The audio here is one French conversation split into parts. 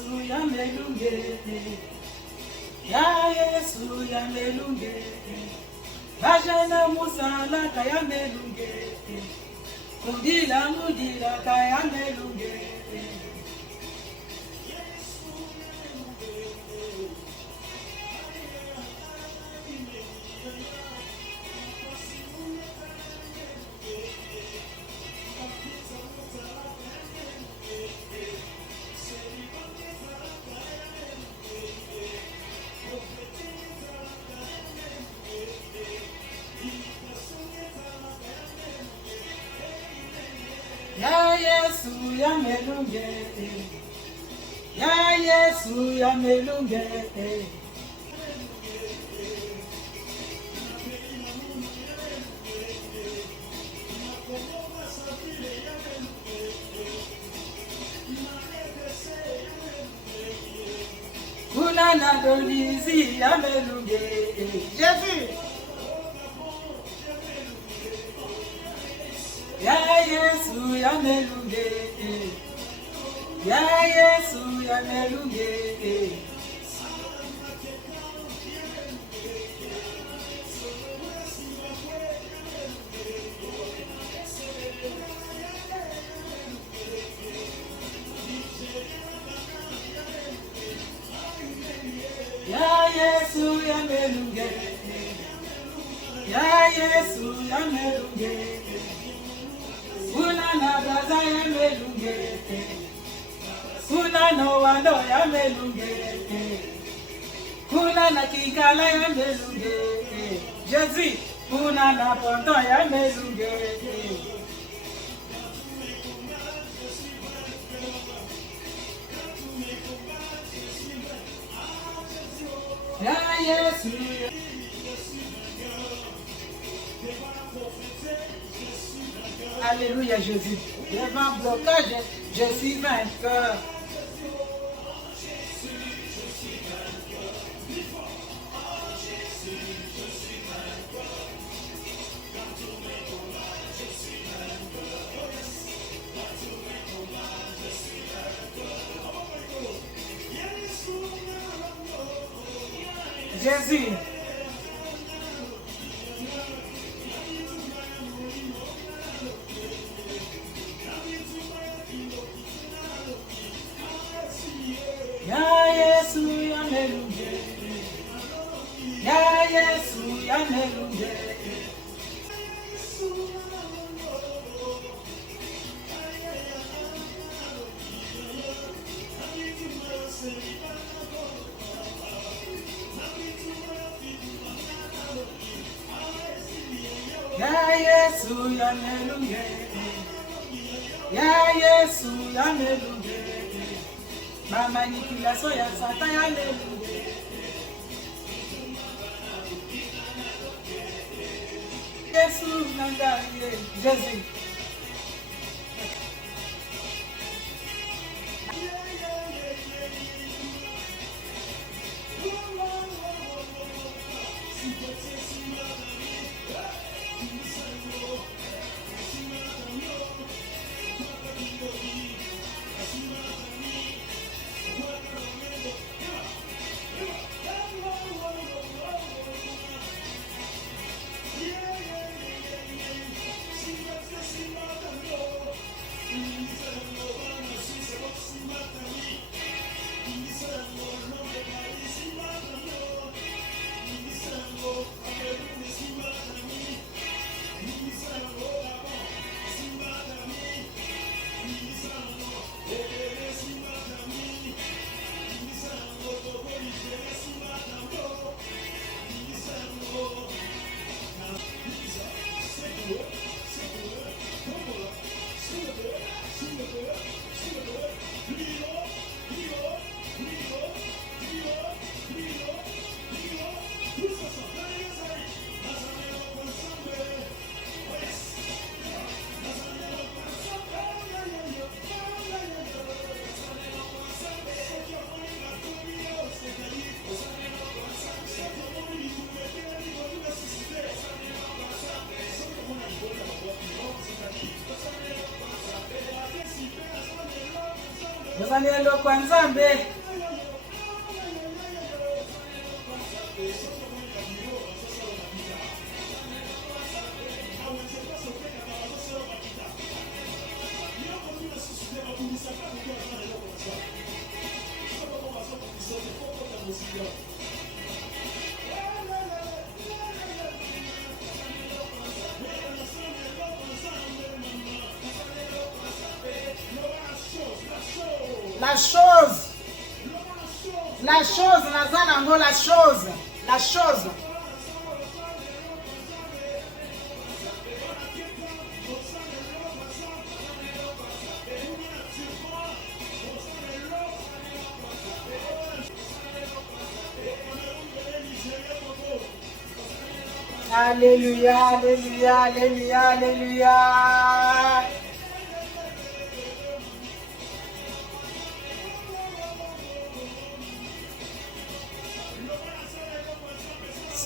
Yesu yamelunge, ya Yesu yamelunge, Bajana musala kaya melunge, mudila kaya melunge. Ya Yesu yamelunge, ya Yesu yamelunge. Kuna na dolizi yamelunge, Jésus. Ya Yesu yamelunge, ya Yesu yamelunge. Ya Yesu yamelunge, ya Yesu yamelunge. Kuna na braza yamelunge, kuna no wando yamelunge, kuna na kikala yamelunge, Jésus, kuna na ponto yamelunge. Ya Yesu. Alléluia Jésus. Devant blocage, je suis vainqueur. Jésus. Ya Yesu yamelunge, ya Yesu yamelunge. Ya Yesu yamelunge, ya Yesu yamelunge. Manipulation ya Satan yamelunge. Yesu nangaye, Jésus. Ozalelo kwa Nzambe. La chose, Nazanango, la chose. Alléluia, alléluia, alléluia, alléluia.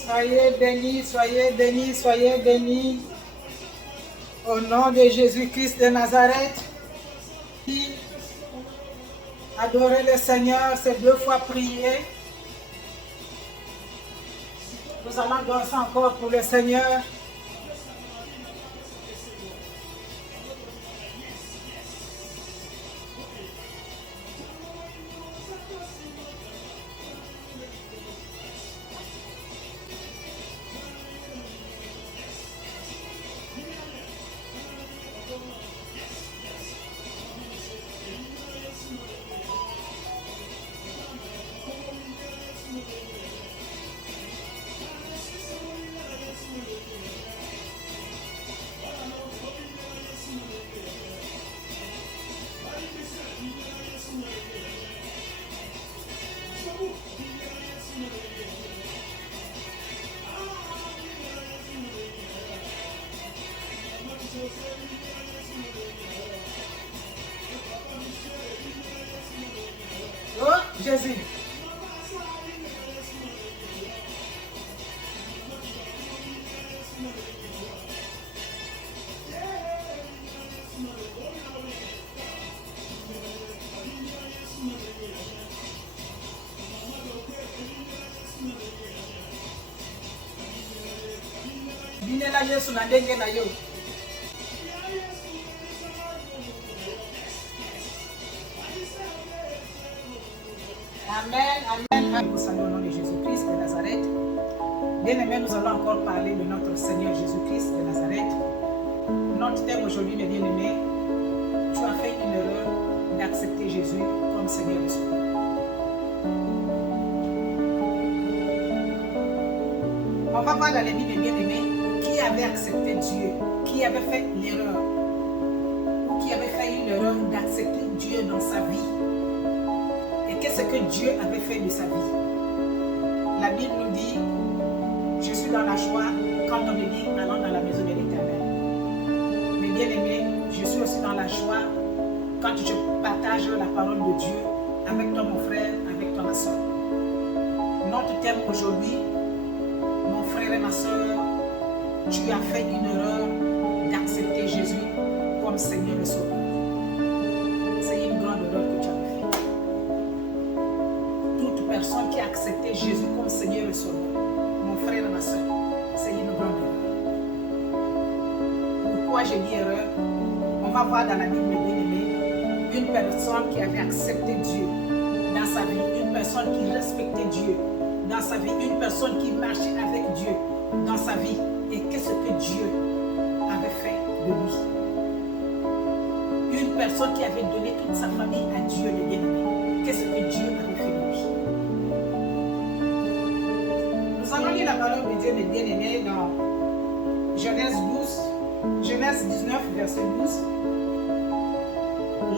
Soyez bénis, soyez bénis, soyez bénis. Au nom de Jésus-Christ de Nazareth, qui adorer le Seigneur, c'est 2 fois prier. Nous allons danser encore pour le Seigneur. Oh, Jésus. Binela Yesu na ndenge na yo. Amen, amen. Nous saluons au nom de Jésus-Christ de Nazareth. Bien-aimés, nous allons encore parler de notre Seigneur Jésus-Christ de Nazareth. Notre thème aujourd'hui, mes bien-aimés, tu as fait une erreur d'accepter Jésus comme Seigneur et Sauveur. On va voir dans les Bibles, mes bien-aimés, qui avait accepté Dieu, qui avait fait l'erreur, ou qui avait fait une erreur d'accepter Dieu dans sa vie. Et qu'est-ce que Dieu avait fait de sa vie? La Bible nous dit, je suis dans la joie quand on me dit, allons dans la maison de l'Éternel. Mais bien aimé, je suis aussi dans la joie quand je partage la parole de Dieu avec toi mon frère, avec toi ma soeur. Notre thème aujourd'hui, mon frère et ma soeur, tu as fait une erreur d'accepter Jésus comme Seigneur et Sauveur. C'est une grande erreur que tu as fait. Toute personne qui a accepté Jésus comme Seigneur et Sauveur, mon frère et ma soeur, c'est une grande erreur. Pourquoi j'ai dit erreur? On va voir dans la Bible, bien-aimée, une personne qui avait accepté Dieu dans sa vie, une personne qui respectait Dieu dans sa vie, une personne qui marchait avec Dieu dans sa vie. Et qu'est-ce que Dieu avait fait de lui? Une personne qui avait donné toute sa famille à Dieu, le bien-aimé. Qu'est-ce que Dieu avait fait de lui? Nous allons lire la parole de Dieu, les bien-aimés, dans Genèse 19, verset 12.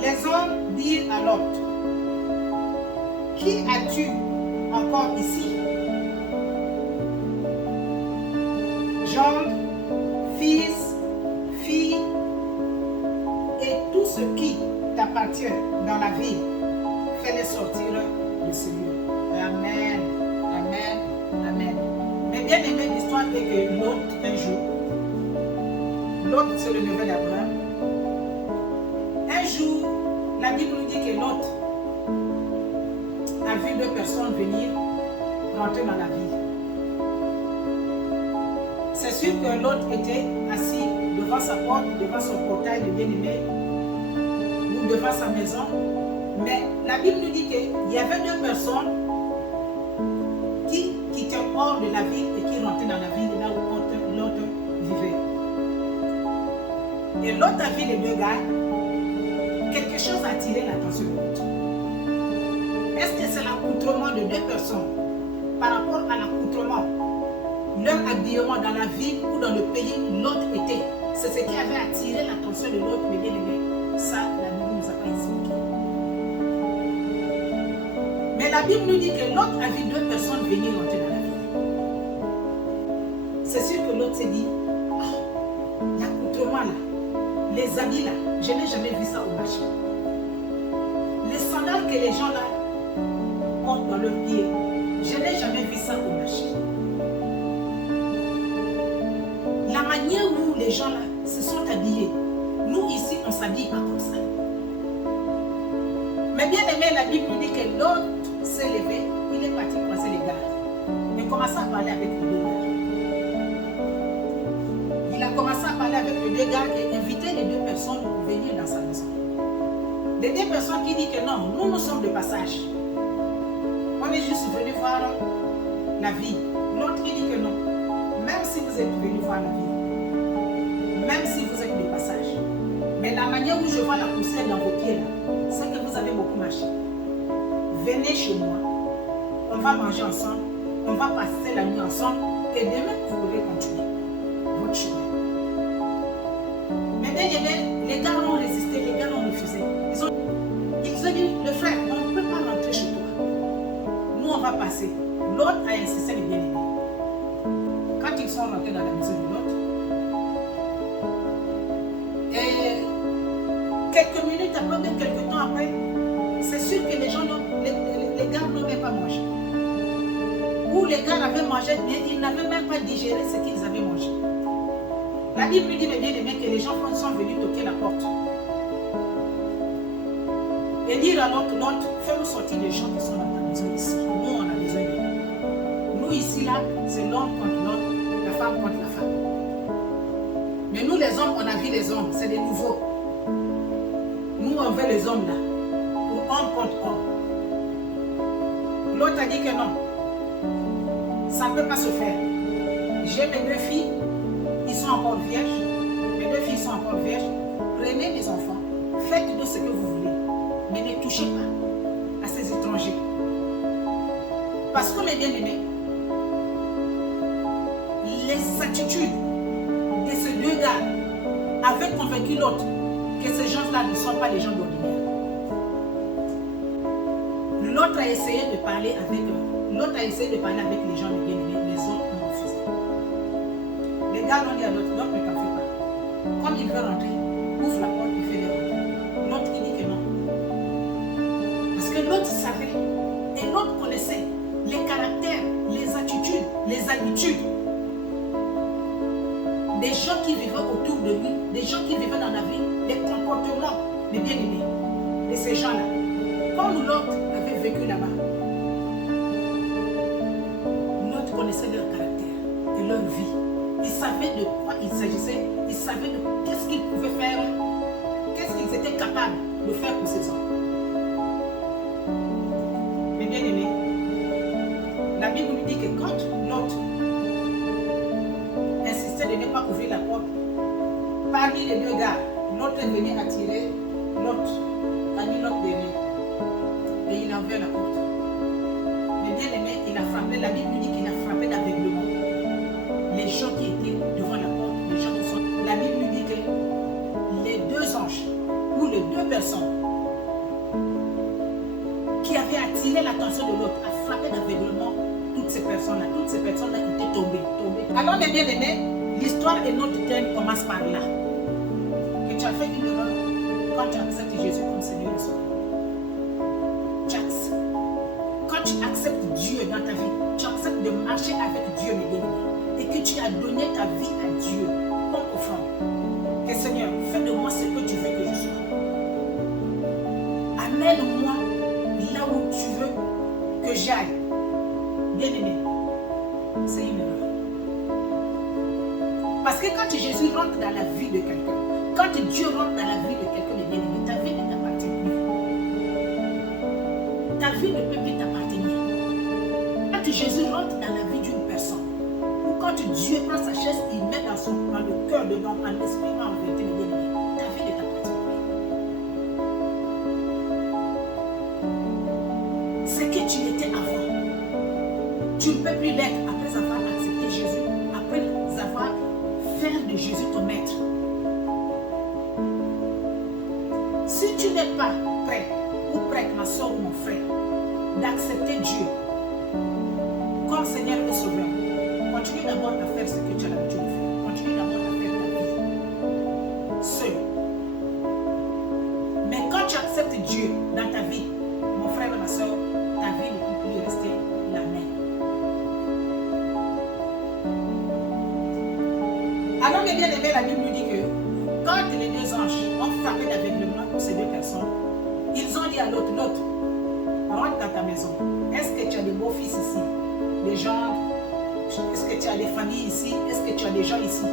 Les hommes dirent à Lot, qui as-tu encore ici? Gendre, fils, fille, et tout ce qui t'appartient dans la vie, fais-les sortir de ce lieu. Amen, amen, amen. Mais bien aimé, l'histoire est que Lot, un jour, Lot, c'est le neveu d'Abraham. Un jour, la Bible nous dit que Lot a vu deux personnes venir rentrer dans la ville. C'est sûr que l'autre était assis devant sa porte, devant son portail de bien-aimé, ou devant sa maison. Mais la Bible nous dit qu'il y avait deux personnes qui quittaient hors de la ville et qui rentraient dans la ville là où l'autre vivait. Et l'autre a vu les deux gars. Quelque chose a attiré l'attention de l'autre. Est-ce que c'est l'accoutrement de deux personnes par rapport à l'accoutrement, leur habillement dans la ville ou dans le pays où l'autre était? C'est ce qui avait attiré l'attention de l'autre, mais bien aimé. Ça, la Bible ne nous a pas expliqué. Mais la Bible nous dit que l'autre a vu deux personnes venir rentrer dans la ville. C'est sûr que l'autre s'est dit, l'accoutrement là, les habits là, je n'ai jamais vu ça au marché. Les sandales que les gens là portent dans leurs pieds, je n'ai jamais vu ça au marché. La manière où les gens là se sont habillés, nous ici on ne s'habille pas comme ça. Mais bien aimé, la Bible nous dit que l'autre s'est levé, il est parti croiser les gardes. Il a commencé à parler avec les deux gars. Il a commencé à parler avec les deux gars et inviter les deux personnes pour venir dans sa maison. Les deux personnes qui disent que non, nous sommes de passage. On est juste venu voir la vie. L'autre qui dit que non. Même si vous êtes venu voir la vie, même si vous êtes de passage, mais la manière où je vois la poussière dans vos pieds là, c'est que vous avez beaucoup marché. Venez chez moi, on va manger ensemble, on va passer la nuit ensemble et demain vous pourrez continuer votre chemin. Mais bien aimé, les gars ont résisté, les gars ont refusé. Ils ont dit, le frère, on ne peut pas rentrer chez toi. Nous on va passer. L'autre a insisté, les bien aimés. Quand ils sont rentrés dans la maison de l'autre, et quelques minutes après, même quelques temps après, c'est sûr que les gens, les gars n'ont même pas mangé. Ou les gars avaient mangé, mais ils n'avaient même pas digéré ce qu'ils avaient mangé. La Bible dit, mais bien aimé, que les gens sont venus toquer la porte. Et dire à l'autre, fais-nous sortir des gens qui sont dans ta maison ici. Nous, on a besoin de nous. Nous, ici, là, c'est l'homme contre l'homme, la femme contre la femme. Mais nous, les hommes, on a vu les hommes, c'est des nouveaux. Nous, on veut les hommes, là, pour homme contre homme. L'autre a dit que non, ça ne peut pas se faire. J'ai mes deux filles, ils sont encore vierges. Mes deux filles sont encore vierges. Prenez mes enfants, faites de ce que vous voulez. Mais ne touchez pas à ces étrangers. Parce que mes bien-aimés, les attitudes de ces deux gars avaient convaincu l'autre que ces gens-là ne sont pas des gens d'ordinaire. L'autre a essayé de parler avec eux. L'autre a essayé de parler avec les gens de bien-aimés. Les autres ont refusé. Les gars l'ont dit à l'autre, l'autre ne t'en fait pas. Comme il veut rentrer, ouvre la porte et fais-le rentrer. L'autre il dit que non. Parce que l'autre savait et l'autre connaissait les caractères, les attitudes, les habitudes des gens qui vivaient autour de lui, des gens qui vivaient dans la vie, les comportements des bien-aimés de ces gens-là. Comme l'autre avait vécu là-bas, l'autre connaissait leur caractère et leur vie. Il savait de quoi il s'agissait, il savait de qu'est-ce qu'il pouvait faire, qu'est-ce qu'ils étaient capables de faire pour ces hommes. Mais bien aimé, la Bible nous dit que quand l'autre insistait de ne pas ouvrir la porte, parmi les deux gars, l'autre est venu attirer l'autre, a mis l'autre derrière. Et il a ouvert la porte. Mais bien aimé, il a frappé, la Bible nous dit qu'il a frappé d'aveuglement. Les gens qui étaient devant la porte, les gens qui sont... La Bible nous dit que les deux anges, ou les deux personnes qui avaient attiré l'attention de l'autre, a frappé d'aveuglement toutes ces personnes-là. Toutes ces personnes-là étaient tombées. Alors mes bien-aimés, l'histoire de notre thème commence par là. Que tu as fait une erreur quand tu acceptes Jésus comme Seigneur et Sauveur. Quand tu acceptes Dieu dans ta vie, tu acceptes de marcher avec Dieu, mes bien-aimés, et que tu as donné ta vie à Dieu comme offrande. Et Seigneur, fais de moi ce que tu veux que je sois. Amène-moi là où tu veux Parce que quand Jésus rentre dans la vie de quelqu'un, quand Dieu rentre dans la vie de quelqu'un, les bien-aimés, ta vie ne t'appartient plus. Ta vie ne peut plus t'appartenir. Quand Jésus rentre dans la vie d'une personne, ou quand Dieu prend sa chaise, il met dans le cœur de l'homme, en exprimant en vérité, les bien-aimés, ta vie ne t'appartient plus. Ce que tu étais avant, tu ne peux plus l'être après avoir accepté Jésus, après avoir fait de Jésus ton maître. Si tu n'es pas prêt ou prête, ma soeur ou mon frère, d'accepter Dieu comme Seigneur et Sauveur, continue d'abord à faire ce que tu as l'habitude de faire. Continue d'abord à faire ta vie seul. Mais quand tu acceptes Dieu dans ta vie, mon frère et ma soeur, ta vie ne peut plus rester la même. Alors, mes bien-aimés, la Bible nous dit que quand les deux anges ont frappé d'aveuglement pour ces deux personnes, ils ont dit à l'autre, l'autre, rentre dans ta maison. Est-ce que tu as des beaux-fils ici? Des gens? Est-ce que tu as des familles ici? Est-ce que tu as des gens ici?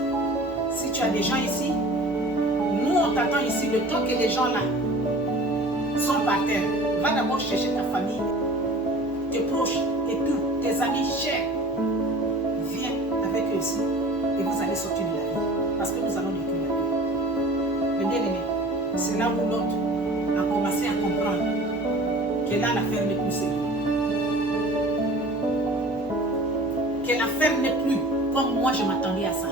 Si tu as des gens ici, nous on t'attend ici. Le temps que les gens là sont par terre, va d'abord chercher ta famille, tes proches et tout, tes amis chers. Viens avec eux ici et vous allez sortir de la vie. Parce que nous allons détruire la vie. Mais bien aimé, c'est là où l'autre a commencé à comprendre que là l'affaire n'est plus sérieuse. Que l'affaire n'est plus comme moi je m'attendais à ça.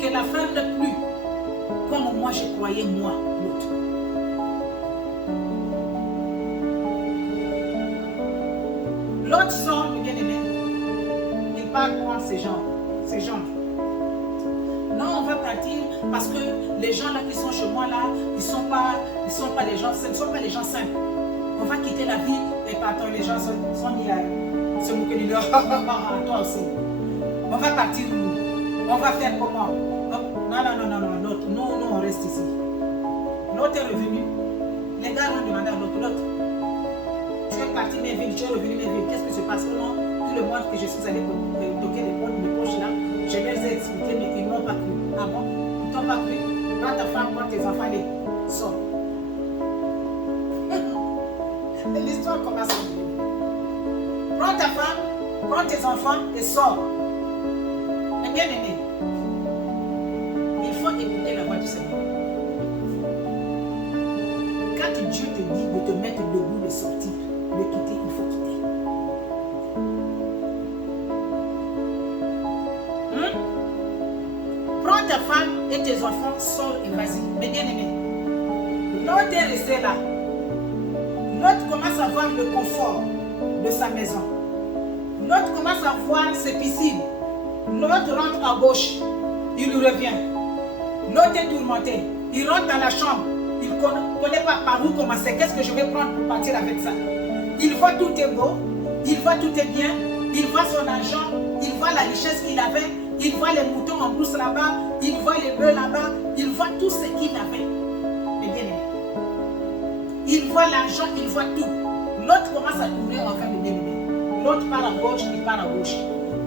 Que l'affaire n'est plus comme moi je croyais moi, l'autre. L'autre sort, le bien-aimé, il part prendre ces gens. Non, on va partir parce que les gens là qui sont chez moi là, ils sont pas les gens, ce ne sont pas les gens simples. On va quitter la vie et partons, les gens sont mis à se moquer de leur. Toi aussi. On va partir où? On va faire comment? Non, l'autre, nous on reste ici. L'autre est revenu. Les gars ont demandé à l'autre. Tu es parti mes villes, tu es revenu mes villes. Qu'est-ce qui se passe? Non, tout le monde que je suis allé toquer les poches là, je leur ai expliqué, mais ils n'ont pas cru. Ah bon? Ils t'ont pas cru? Prends ta femme, prends tes enfants, allez, sors. L'histoire commence à venir. Prends ta femme, prends tes enfants et sors. Mais bien aimé, il faut écouter la voix du Seigneur. Quand Dieu te dit de te mettre debout, de sortir, de quitter, il faut quitter. Prends ta femme et tes enfants, sors et vas-y. Mais bien aimé, l'autre est resté là. L'autre commence à voir le confort de sa maison. L'autre commence à voir ses piscines. L'autre rentre à gauche. Il revient. L'autre est tourmenté. Il rentre dans la chambre. Il ne connaît pas par où commencer. Qu'est-ce que je vais prendre pour partir avec ça? Il voit tout est beau. Il voit tout est bien. Il voit son argent. Il voit la richesse qu'il avait. Il voit les moutons en brousse là-bas. Il voit les bœufs là-bas. Il voit tout ce qu'il avait. Mais bien aimé. Il voit l'argent, il voit tout. L'autre commence à tourner en train de bien-aimé. L'autre part à gauche, il part à gauche.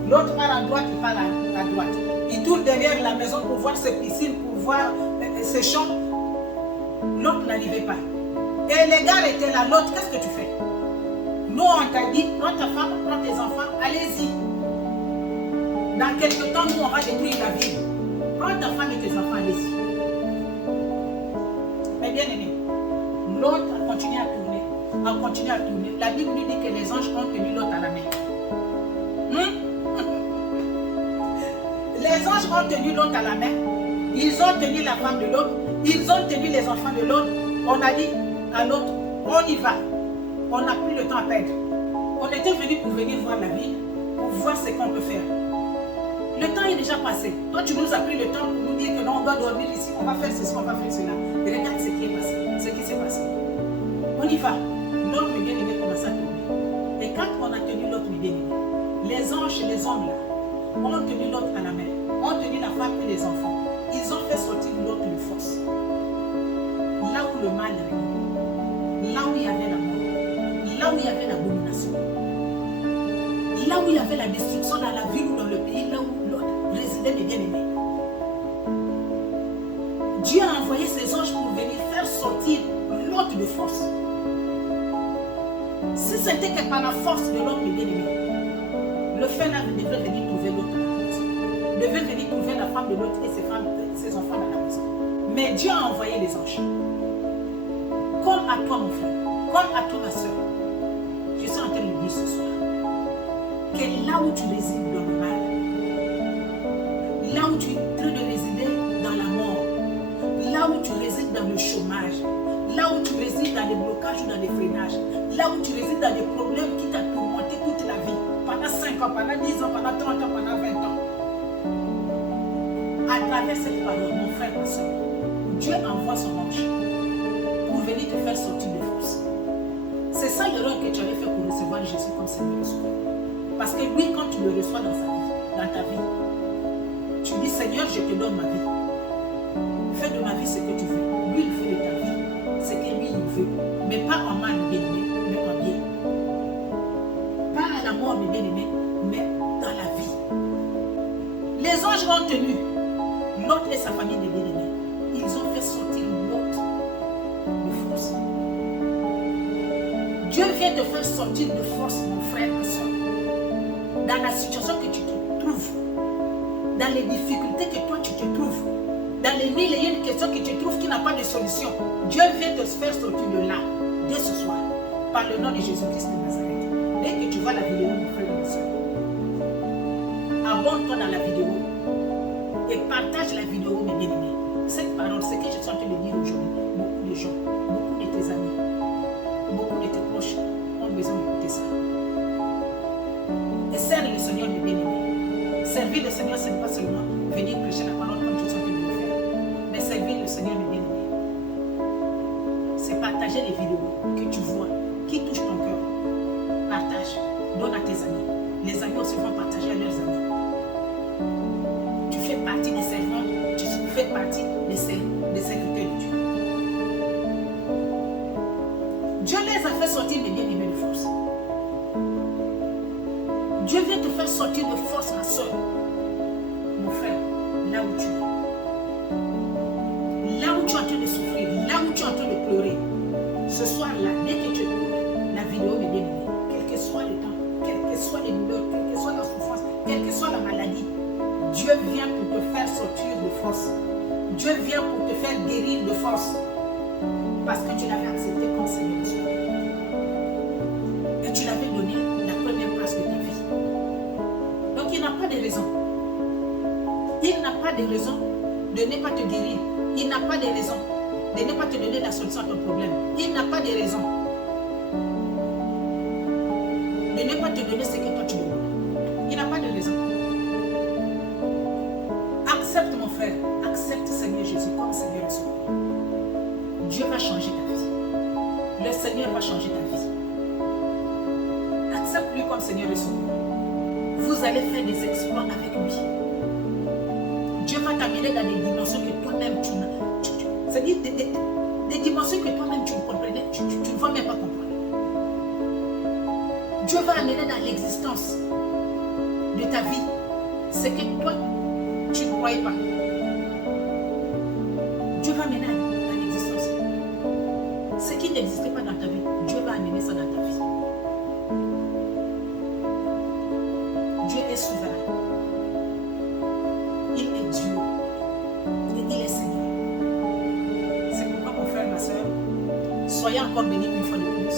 L'autre part à droite, il part à droite. Il tourne derrière la maison pour voir ses piscines, pour voir ses champs. L'autre n'arrivait pas. Et les gars étaient là. L'autre, qu'est-ce que tu fais? Nous, on t'a dit, prends ta femme, prends tes enfants, allez-y. Dans quelques temps, nous, on va détruire la ville. Prends ta femme et tes enfants, allez-y. Mais bien aimé, l'autre a continué à tourner, La Bible nous dit que les anges ont tenu l'autre à la main. Les anges ont tenu l'autre à la main. Ils ont tenu la femme de l'autre. Ils ont tenu les enfants de l'autre. On a dit à l'autre, on y va. On n'a plus le temps à perdre. On était venu pour venir voir la vie, pour voir ce qu'on peut faire. Le temps est déjà passé. Toi, tu nous as pris le temps pour nous dire que non, on doit dormir ici, on va faire ceci, on va faire cela. Et regarde ce qui est passé, ce qui s'est passé. On y va. L'autre bien-aimé commence à tourner. Et quand on a tenu l'autre bien-aimé, les anges et les hommes là, ont tenu l'autre à la main, ont tenu la femme et les enfants. Ils ont fait sortir l'autre de force. Là où le mal régnait, là où il y avait la mort, là où il y avait l'abomination, là où il y avait la destruction dans la ville ou dans le pays, là où l'autre résidait mes bien-aimés. Dieu a envoyé ses anges pour venir faire sortir l'autre de force. Si c'était que par la force de l'autre, mes bien-aimés, le frère devrait venir trouver l'autre à la maison. Devait venir trouver la femme de l'autre et ses enfants à la maison. Mais Dieu a envoyé les anges. Comme à toi, mon frère, comme à toi, ma soeur, je suis en train de dire ce soir que là où tu résides dans le mal, là où tu es en train de résider dans la mort, là où tu résides dans le chômage, là où tu résides dans les blocages ou dans les freinages, là où tu résides dans des problèmes qui t'ont tourmenté toute la vie, pendant 5 ans, pendant 10 ans, pendant 30 ans, pendant 20 ans. À travers cette parole, mon frère, ma soeur, Dieu envoie son ange pour venir te faire sortir de force. C'est ça l'erreur que tu avais fait pour recevoir Jésus comme Seigneur et Sauveur. Parce que lui, quand tu le reçois dans ta vie, tu dis Seigneur, je te donne ma vie. Fais de ma vie ce que tu veux. Lui, il fait de ta vie ce que lui, il veut. Mais pas en mal, bien-aimé, mais en bien. Pas à la mort, mes bien-aimés, mais dans la vie. Les anges ont tenu Lot et sa famille de bien-aimés. Ils ont fait sortir Lot de force. Dieu vient te faire sortir de force, mon frère, ma soeur. Dans la situation que tu te trouves, dans les difficultés que toi tu te trouves, dans les mille et une questions que tu trouves qui n'ont pas de solution, Dieu vient te faire sortir de là, dès ce soir, par le nom de Jésus-Christ de Nazareth. Dès que tu vois la vidéo, mon frère et ma soeur, abonne-toi dans la vidéo et partage la vidéo, mes bien-aimés. Cette parole, c'est que je suis en train de dire aujourd'hui, beaucoup de gens, beaucoup de tes amis, beaucoup de tes proches ont besoin d'écouter ça. Et serve le Seigneur de bien-aimés. Servir le Seigneur, ce n'est pas seulement venir prêcher la parole comme je suis en train de le faire, mais servir le Seigneur de bien-aimés. C'est partager les vidéos que tu vois, qui touchent ton cœur. Partage, donne à tes amis. Les amis aussi vont partager à leurs amis. Tu fais partie des servants, tu fais partie des serviteurs de Dieu. Dieu les a fait sortir des bien-aimés de force. Dieu vient te faire sortir de force, ma soeur, mon frère, là où tu es. Là où tu es en train de souffrir, là où tu es en train de pleurer. Ce soir-là, dès que tu écoutes la vidéo de bien-aimés, quel que soit le temps, quelles que soient les douleurs, quelle que soit la souffrance, quelle que soit la maladie, Dieu vient pour te faire sortir de force. Dieu vient pour te faire guérir de force. Parce que tu l'avais accepté comme Seigneur. Et tu l'avais donné la première place de ta vie. Donc il n'a pas de raison. Il n'a pas de raison de ne pas te guérir. Il n'a pas de raison de ne pas te donner la solution à ton problème. Il n'a pas de raison de ne pas te donner ce que toi tu veux. Il n'a pas de raison. Accepte, mon frère. Accepte Seigneur Jésus comme Seigneur et Sauveur. Dieu va changer ta vie. Le Seigneur va changer ta vie. Accepte-lui comme Seigneur et Sauveur. Vous allez faire des exploits avec lui. Dieu va t'amener dans des dimensions que toi-même tu n'as. C'est-à-dire des dimensions que toi-même tu ne comprenais, tu ne vas même pas comprendre. Dieu va amener dans l'existence de ta vie ce que toi tu ne croyais pas. Dieu va amener dans l'existence ce qui n'existait pas dans ta vie. Dieu va amener ça dans ta vie. Dieu est souverain. Il est Dieu. Et il est Seigneur. C'est pourquoi, mon frère, ma soeur, soyez encore bénis une fois de plus.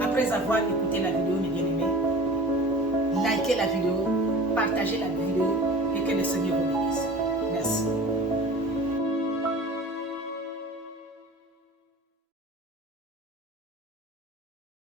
Après avoir écouté la vidéo, mes bien-aimés, likez la vidéo, partagez la vidéo et que le Seigneur vous bénisse. Merci.